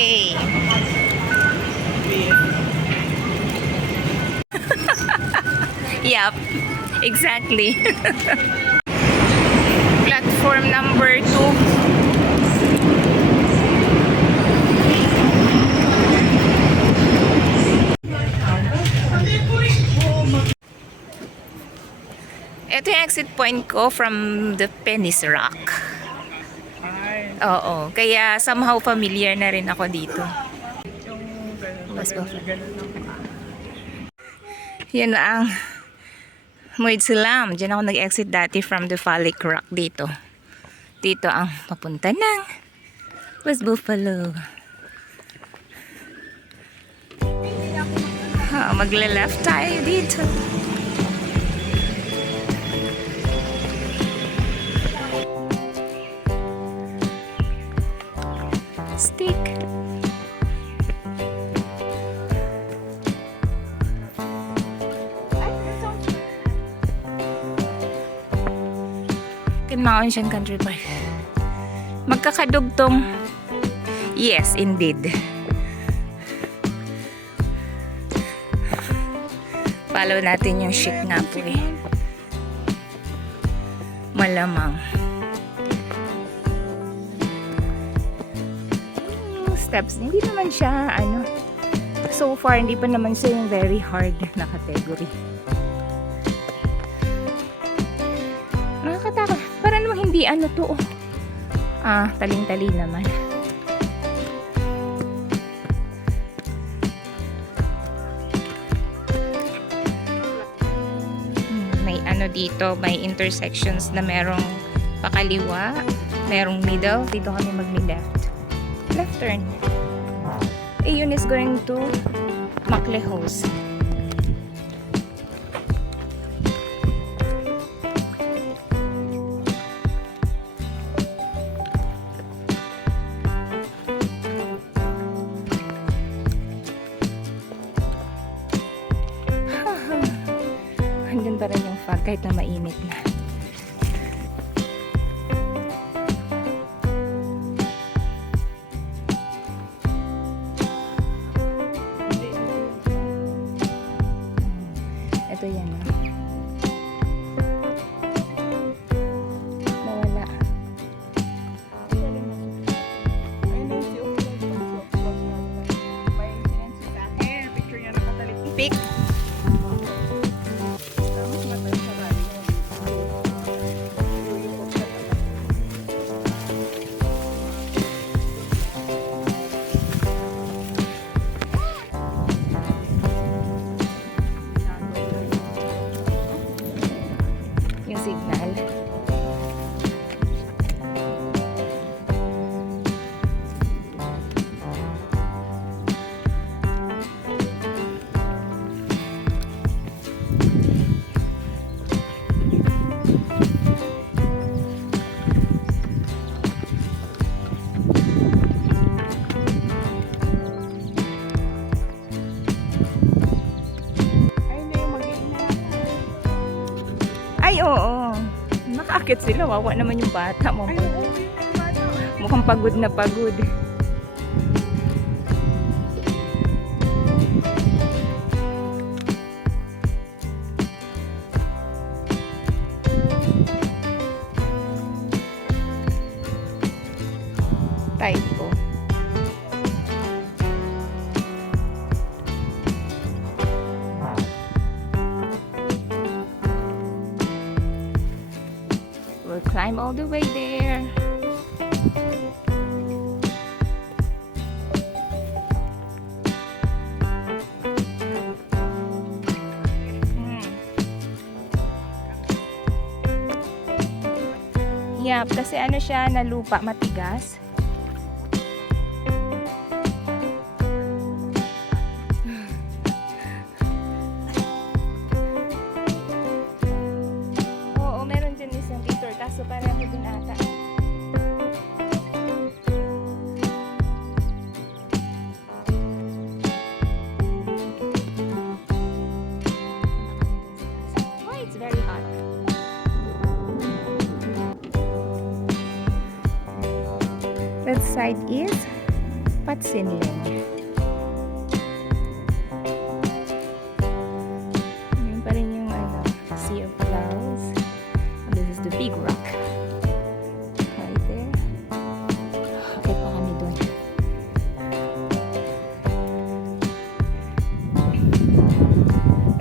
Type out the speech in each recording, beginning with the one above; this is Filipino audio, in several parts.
Okay. Yep, exactly. Platform number 2. Ito yung exit point ko from the Penny's Rock. Oo, kaya somehow familiar na rin ako dito. Mas yan ang Muid Silam. Diyan ako nag-exit dati from the Phallic Rock dito. Dito ang papunta ng West Buffalo. Magla-left tayo dito. Stick. Mountain Country Park. Magkakadugtong. Yes, indeed. Follow natin yung chic nga po eh. Malamang. Steps. Hindi naman siya so far hindi pa naman siya yung very hard na category. Nakakatakot. Para namang hindi to. Taling-tali naman. May dito, may intersections na merong pakaliwa, merong middle. Dito kami mag-left. Left turn. Yun is going to Maclehose. Andun pa rin yung fog kahit na mainit na. Ito yan. Nawala. Pick. Signal. Ay, oo. Nakaakit sila. Wawa naman yung bata. Mukhang pagod na pagod. Typo. We'll climb all the way there. Yep, kasi siya na lupa matigas. Kaso pareho din ata. Oh, it's very hot. That side is Patsinling. Ngayon pa rin yung Sea of Clouds. And this is the big rock. Right there. Okay pa kami doon.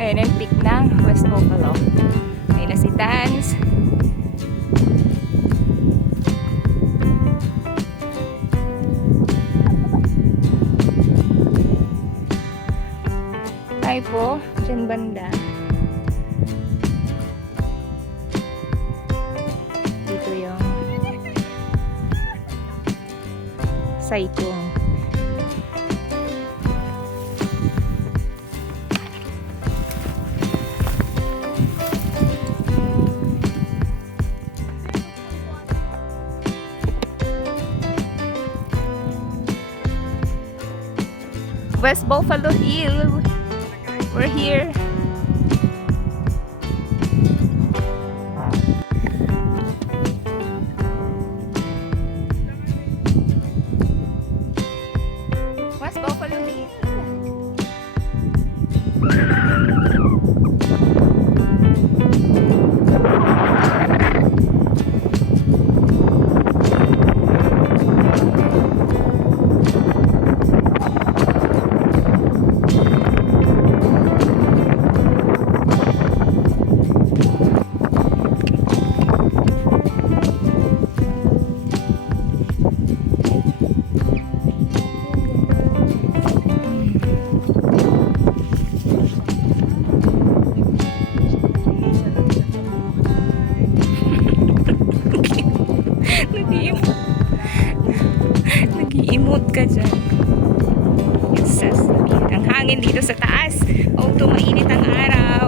Ayun ang peak ng West Buffalo. Ayun na si Tans. Tayo po, dyan banda. Dito yung Saikong. West Buffalo Hill. We're here. West Buffalo Hill. Nag-i-emote ka dyan. Yes, ang hangin dito sa taas. Although mainit ang araw.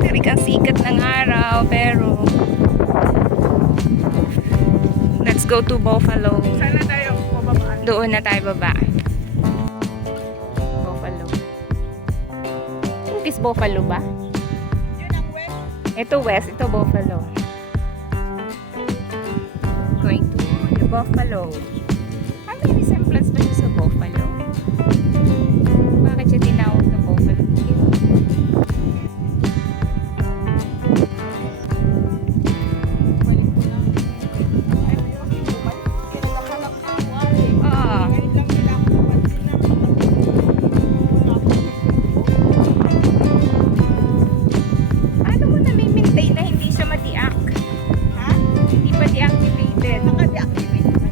Talagang sikat ng araw. Pero let's go to Buffalo. Saan na tayo bababa? Doon na tayo baba. Buffalo. Is Buffalo ba? Yun ang west. Ito west, ito Buffalo. Going to the Buffalo. Ano yung resemblance ba siya sa Buffalo? Bakit siya tinawag na Buffalo Hill? Balik ko lang. Ay, yung bumalik. Kinalahanap na ako. Ah, Ngayon lang nila ako napansin na paano mo na-maintain na hindi siya matiak? ha? Hindi pa deactivated. Naka-deactivate na.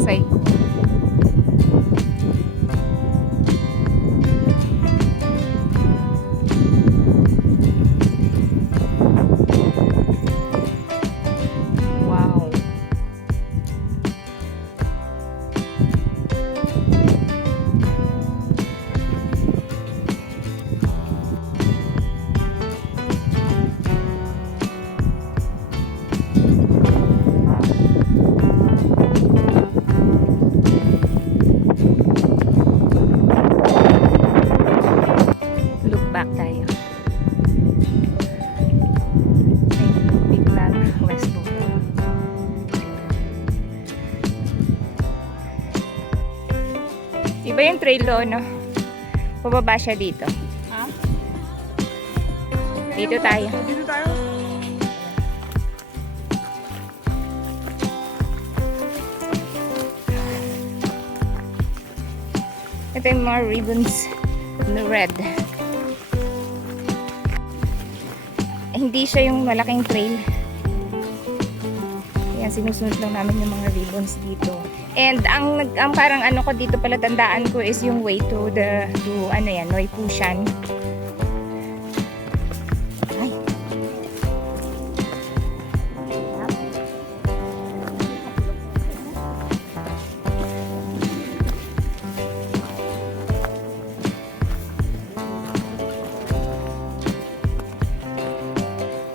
Psycho. Wow. Look back tayo. Ay, biglang West Loop. Iba yung trail doon, no? Pababa siya dito. Ha? Dito tayo. Dito tayo. Ito yung mga ribbons na red. Hindi siya yung malaking trail. Yan, sinusunod lang namin yung mga ribbons dito. And ang parang ano ko dito pala tandaan ko is yung way to ano yan, Noi Pushan. Ay.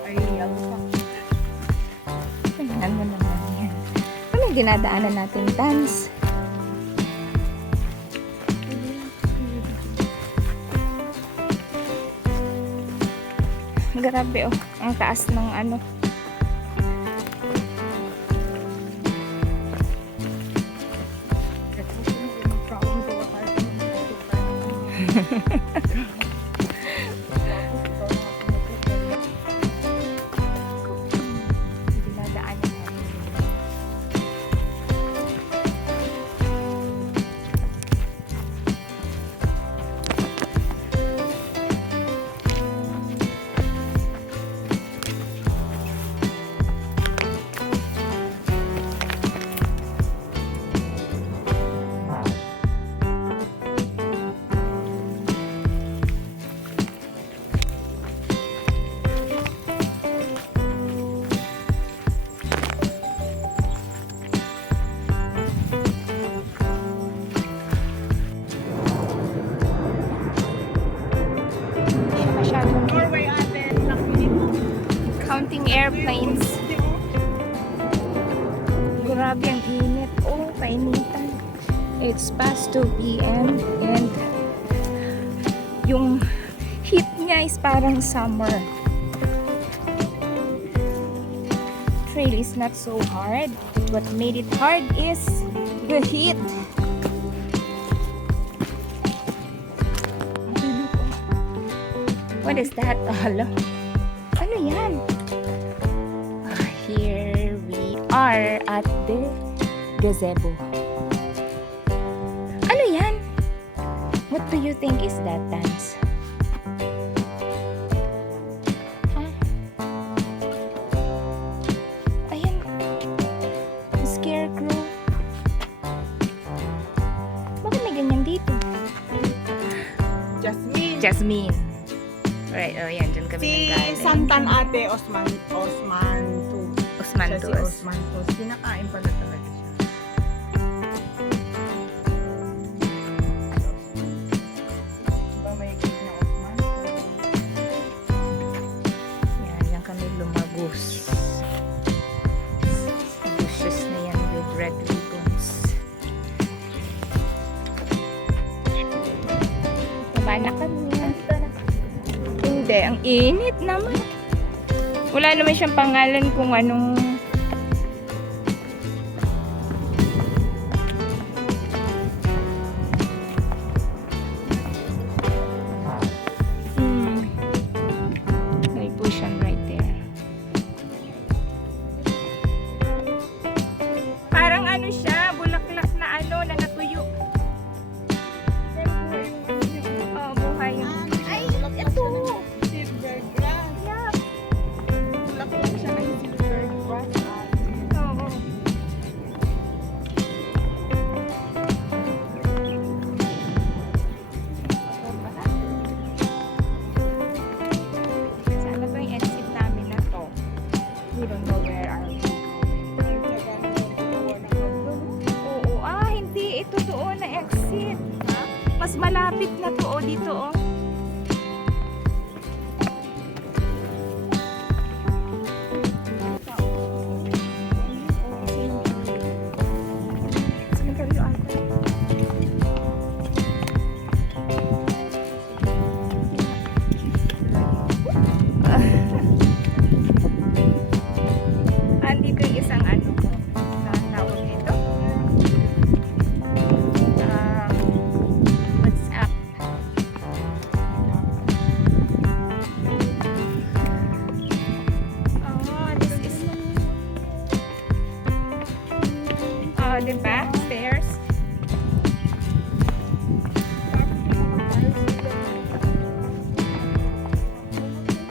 Ay, ano pa? Tingnan mo naman yan. Ano yung dinadaanan natin, Tans? Grabe oh, ang taas ng ano. Dinadaanan namin. Hindi siya masyadong Norway ate, lakbit. counting airplanes. Grabe ang init. Oh, kainitan. It's past 2 p.m. and yung heat niya is parang summer. Trail is not so hard. What made it hard is the heat. What is that? Hello? Ano yan? Here we are at the gazebo. Ano yan? What do you think is that, Tans? Huh? Ayan. Scarecrow. Bakit may ganyan dito? Jasmine. Jasmine. Alright, oh yan, dyan kami Si nagkain. Santan ate, Osman 2. Osman Siya si Tos. Osman 2. Kinakain pala talaga siya. Diba may cake na Osman? Yan, yan kami lumagos. Bushes na yan with red ribbons. Baba na kami. Hindi, ang init naman. Wala naman siyang pangalan kung anong may cushion right there. Parang ano siya, bulaklak na ano, na natuyo. malapit na to, oh, dito, oh. Cemetery ata. Andito yung isang ano ko. Tawag nito. WhatsApp. Oh, this is... Oh, diba? Stairs.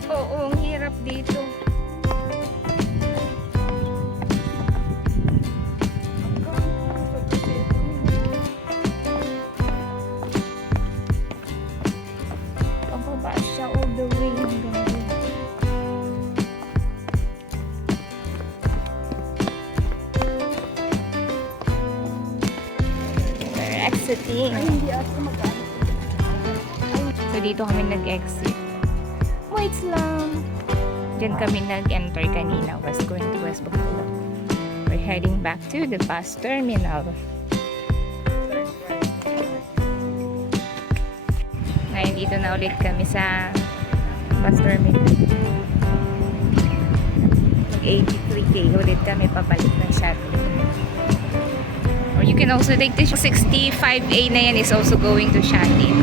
Oo, ang hirap dito. Pababa siya all the way hanggang doon. We're exiting. Hindi ako mag-ano. So dito kami nag-exit. Wait lang. Diyan kami nag-enter kanina. Was going to West Bacolod. We're heading back to the bus terminal. Ngayon dito na ulit kami sa bus terminal. Mag-83K ulit kami pabalik ng shuttle. Or you can also take the 65A na yan is also going to Shanty.